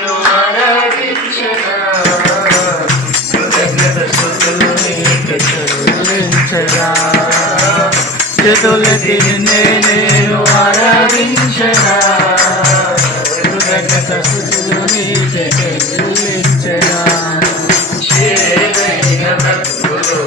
నేను ఆరాధించగా కృతజ్ఞత స్తుతులు నీకు చెల్లించగా చేతులెత్తి నేను ఆరాధించగా కృతజ్ఞత స్తుతులు నీకు చెల్లించగా చేదైన భక్తులు